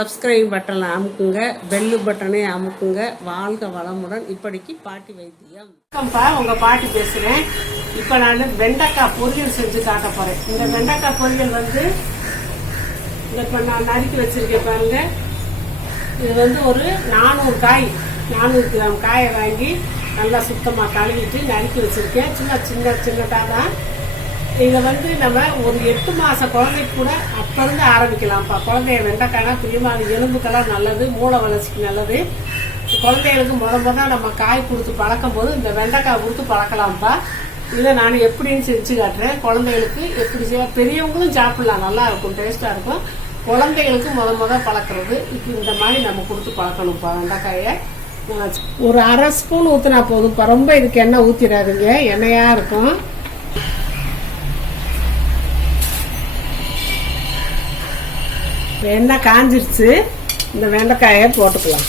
Subscribe பட்டனை அமுக்குங்க, bell பட்டனை அமுக்குங்க. வாழ்க வளமுடன். இப்படிக்கு பாட்டி வைத்தியம். வணக்கம்ப்பா, உங்கள் பாட்டி பேசுகிறேன். இப்போ நான் வெண்டைக்காய் பொரியல் செஞ்சு காட்ட போகிறேன். இந்த வெண்டைக்காய் பொரியல் இப்போ நான் நறுக்கி வச்சுருக்கேன் பாருங்க. இது ஒரு 400 கிராம் காயை வாங்கி நல்லா சுத்தமாக கழுவிட்டு நறுக்கி வச்சுருக்கேன். சின்னதாக தான். இதை நம்ம ஒரு 8 மாத குழந்தைக்கு கூட அப்போ இருந்து ஆரம்பிக்கலாம்ப்பா. குழந்தைய வெண்டைக்காய்னா பிரியமாக, அது எலும்புக்கெல்லாம் நல்லது, மூளை வளர்ச்சிக்கு நல்லது. குழந்தைகளுக்கு முத நம்ம காய் கொடுத்து பழக்கும் போது இந்த வெண்டைக்காய் கொடுத்து பழக்கலாம்ப்பா. இதை நான் எப்படின்னு செஞ்சு காட்டுறேன். குழந்தைகளுக்கு எப்படி செய்ய, பெரியவங்களும் சாப்பிடலாம், நல்லா இருக்கும், டேஸ்ட்டாக இருக்கும். குழந்தைகளுக்கு முத பழக்கிறது இப்போ இந்த மாதிரி நம்ம கொடுத்து பழக்கணும்ப்பா. வெண்டைக்காயை ஒரு 1/2 ஸ்பூன் ஊற்றினா போதும்ப்பா. ரொம்ப இதுக்கு எண்ணெய் ஊற்றிடாதீங்க, எண்ணெயாக இருக்கும். எண்ணெய் காஞ்சிருச்சு. இந்த வெண்டைக்காயை போட்டுக்கலாம்.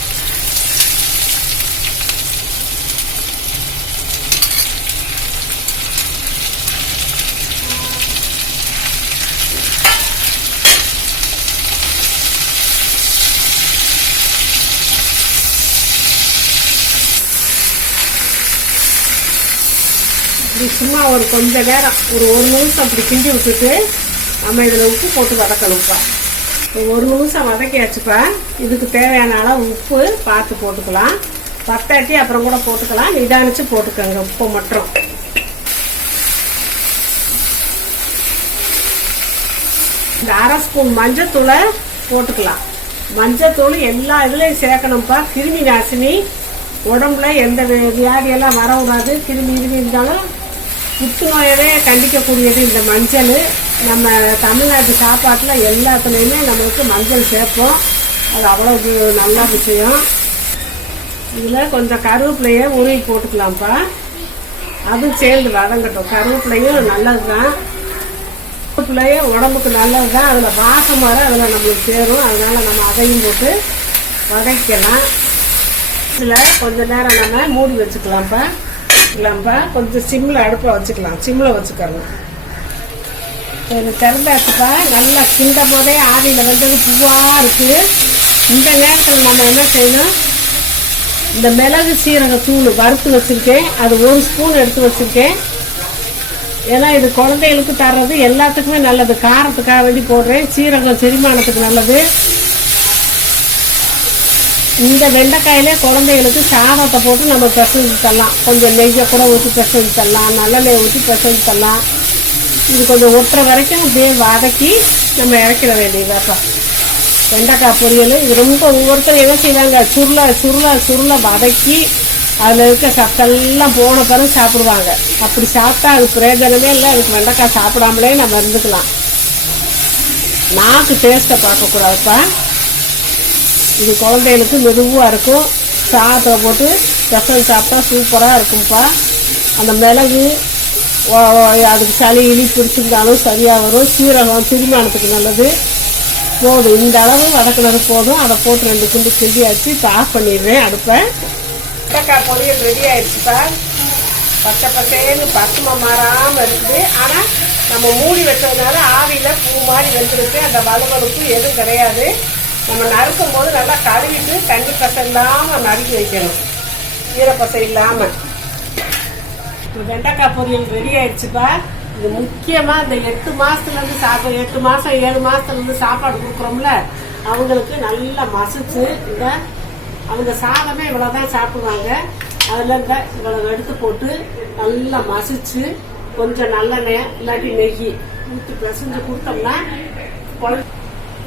சும்மா ஒரு கொஞ்ச நேரம், ஒரு நிமிஷம் அப்படி கிண்டி விட்டுட்டு நம்ம இதில் உப்பு போட்டு வதக்கணும்ப்பா. 1 நிமிஷம் வதக்கியாச்சுப்பா. இதுக்கு தேவையான அளவு உப்பு பார்த்து போட்டுக்கலாம். பத்தாட்டி அப்புறம் கூட போட்டுக்கலாம், நிதானிச்சு போட்டுக்கோங்க உப்பு மட்டும். இந்த 1/2 ஸ்பூன் மஞ்சத்தூளை போட்டுக்கலாம். மஞ்சத்தூள் எல்லா இதுலையும் சேர்க்கணும்ப்பா. கிருமி நாசினி, உடம்புல எந்த வியாதியெல்லாம் வரக்கூடாது. கிருமி இருந்தாலும் புற்றுநோயவே கண்டிக்கக்கூடியது இந்த மஞ்சள். நம்ம தமிழ்நாட்டு சாப்பாட்டில் எல்லாத்துலேயுமே நம்மளுக்கு மஞ்சள் சேர்ப்போம். அது அவ்வளோ நல்ல விஷயம். இதில் கொஞ்சம் கருவேப்பிலையை உருவி போட்டுக்கலாம்ப்பா. அதுவும் சேர்ந்து வதங்கட்டும். கருவேப்பிலையும் நல்லது தான், கருவேப்பிலையும் உடம்புக்கு நல்லது தான். அதில் வாசம் வர அதில் நம்மளுக்கு சேரும். அதனால் நம்ம அதையும் போட்டு வதக்கலாம். இதில் கொஞ்சம் நேரம் நம்ம மூடி வச்சுக்கலாம்ப்பா. கொஞ்சம் சிம்மில் அடுப்பை வச்சுக்கலாம். சிம்மில் வச்சுக்கணும். இது திறந்தாச்சுப்பா. நல்லா கிண்டும் போதே ஆவியில் பூவாக இருக்குது. இந்த நேரத்தில் நம்ம என்ன செய்யணும், இந்த மிளகு சீரகத்தூள் வறுத்து வச்சுருக்கேன். அது 1 ஸ்பூன் எடுத்து வச்சுருக்கேன். ஏன்னா இது குழந்தைகளுக்கு தர்றது எல்லாத்துக்குமே நல்லது. காரத்துக்காக வேண்டி போடுறேன். சீரகம் செரிமானத்துக்கு நல்லது. இந்த வெண்டைக்காயிலே குழந்தைகளுக்கு சாதத்தை போட்டு நம்ம பிசைஞ்சு தரலாம். கொஞ்சம் நெய்யை கூட ஊற்றி பிசைஞ்சு தரலாம், நல்லெண்ணெய் ஊற்றி பிசைஞ்சு தரலாம். இது கொஞ்சம் ஒட்டுற வரைக்கும் அப்படியே வதக்கி நம்ம இறக்கிட வேண்டியதாப்பா. வெண்டைக்காய் பொரியல் இது ரொம்ப ஒவ்வொருத்தரும் என்ன செய்வாங்க, சுருளை வதக்கி அதில் இருக்க சத்தெல்லாம் போன பிறகு சாப்பிடுவாங்க. அப்படி சாப்பிட்டா அது பிரயோஜனமே இல்லை. அதுக்கு வெண்டைக்காய் சாப்பிடாமலே நம்ம இருந்துக்கலாம். நாக்கு டேஸ்ட்டை பார்க்கக்கூடாதுப்பா. இது குழந்தைகளுக்கு மெதுவாக இருக்கும். சாதத்தை போட்டு ஸ்பெஷல் சாப்பிட்டா சூப்பராக இருக்கும்ப்பா. அந்த மிளகு அதுக்கு சளி பிடிச்சிருந்தாலும் சரியாக வரும். சீரகம் செரிமானத்துக்கு நல்லது. போதும், இந்த அளவு வதக்கினது போதும். அதை போட்டு 2 கிண்டு கிண்டியாச்சு. ஆஃப் பண்ணிடுறேன் அடுப்பை. வெண்டைக்காய் பொரியல் ரெடி ஆயிடுச்சுப்பா. பச்சை பச்சைன்னு பசுமை மாறாமல் இருக்குது. ஆனால் நம்ம மூடி வச்சதுனால ஆவியில் பூ மாதிரி வெந்துருக்கு. அந்த வலுவலுப்பு எதுவும் கிடையாது. நம்ம நறுக்கும் போது நல்லா கழுவிட்டு தண்ணி பசை இல்லாமல் நறுக்கி வைக்கணும், ஈரப்பசை இல்லாமல். வெண்டைக்காய் பொரியல் ரெடி ஆயிடுச்சுப்பா. இது முக்கியமாக இந்த 8 மாதத்துலேருந்து 8 மாதம் 7 மாதத்துலேருந்து சாப்பாடு கொடுக்குறோம்ல, அவங்களுக்கு நல்லா மசிச்சு அவங்க சாதமே இவ்வளோதான் சாப்பிடுவாங்க. அதில் இவ்வளோ எடுத்து போட்டு நல்லா மசிச்சு கொஞ்சம் நல்லெண்ணெய் இல்லாட்டி நெய் ஊற்றி பிசைஞ்சு கொடுத்தோம்னா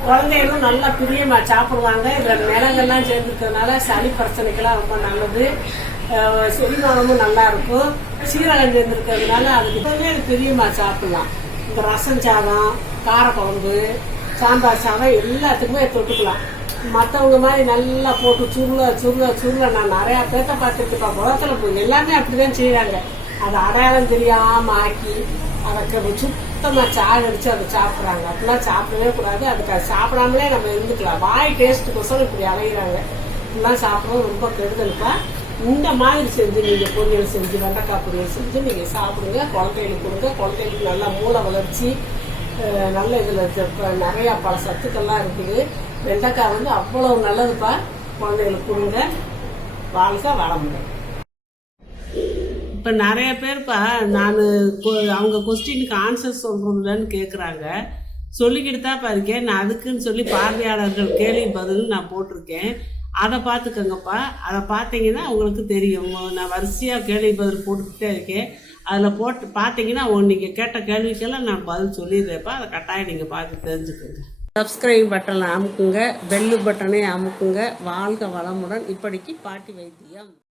குழந்தைகளும் நல்லா பிரியமாக சாப்பிடுவாங்க. இதில் மிளகெல்லாம் சேர்ந்துக்கிறதுனால சளி பிரச்சனைக்கெல்லாம் ரொம்ப நல்லது. செரிமானமும் நல்லா இருக்கும். சீரகம் சேர்ந்துருக்கிறதுனால அதுக்கு இப்போவே பிரியமாக சாப்பிடலாம். இந்த ரசம் சாதம், காரக்குழம்பு, சாம்பார் சாதம் எல்லாத்துக்குமே தொட்டுக்கலாம். மற்றவங்க மாதிரி நல்லா போட்டு சுருள நான் நிறையா பேர்த்த பார்த்துருக்கேன். உலகத்தில் போய் எல்லாமே அப்படிதான் செய்கிறாங்க. அதை அடையாளம் தெரியாமல் ஆக்கி அதை சுத்தமாக சாகடிச்சு அதை சாப்பிட்றாங்க. அப்படிலாம் சாப்பிடவே கூடாது. அதுக்கு சாப்பிடாமலே நம்ம இருந்துக்கலாம். வாய் டேஸ்ட்டுக்கோசரம் இப்படி அலைகிறாங்க. இப்படிலாம் சாப்பிட்றது ரொம்ப கெடுதலுப்பா. இந்த மாதிரி செஞ்சு நீங்கள் பொரியல் செஞ்சு வெண்டைக்காய் பொரியல் செஞ்சு நீங்கள் சாப்பிடுங்க. குழந்தைகளுக்கு கொடுங்க. குழந்தைகளுக்கு நல்லா மூளை வளர்ச்சி, நல்ல இதில் நிறையா பல சத்துக்கள்லாம் இருக்குது. வெண்டைக்காய் வந்து அவ்வளோ நல்லதுப்பா. குழந்தைகளுக்கு கொடுங்க. வாழ்க்கை வளமுடன். இப்போ நிறைய பேர்ப்பா நான் அவங்க கொஸ்டினுக்கு ஆன்சர் சொல்கிறதுலன்னு கேட்குறாங்க. சொல்லிக்கிட்டு தான் இருக்கேன். நான் அதுக்குன்னு சொல்லி பார்வையாளர்கள் கேள்வி பதில் நான் போட்டிருக்கேன். அதை பார்த்துக்கங்கப்பா. அதை பார்த்தீங்கன்னா உங்களுக்கு தெரியும். நான் வரிசையாக கேள்வி பதில் போட்டுக்கிட்டே இருக்கேன். அதில் போட்டு பார்த்தீங்கன்னா நீங்கள் கேட்ட கேள்விக்கெல்லாம் நான் பதில் சொல்லிடுறேன்ப்பா. அதை கட்டாயம் நீங்கள் பார்த்து தெரிஞ்சுக்கோங்க. சப்ஸ்கிரைப் பட்டனை அமுக்குங்க, பெல்லு பட்டனை அமுக்குங்க. வாழ்க வளமுடன். இப்படிக்கு பாட்டி வைத்தியம்.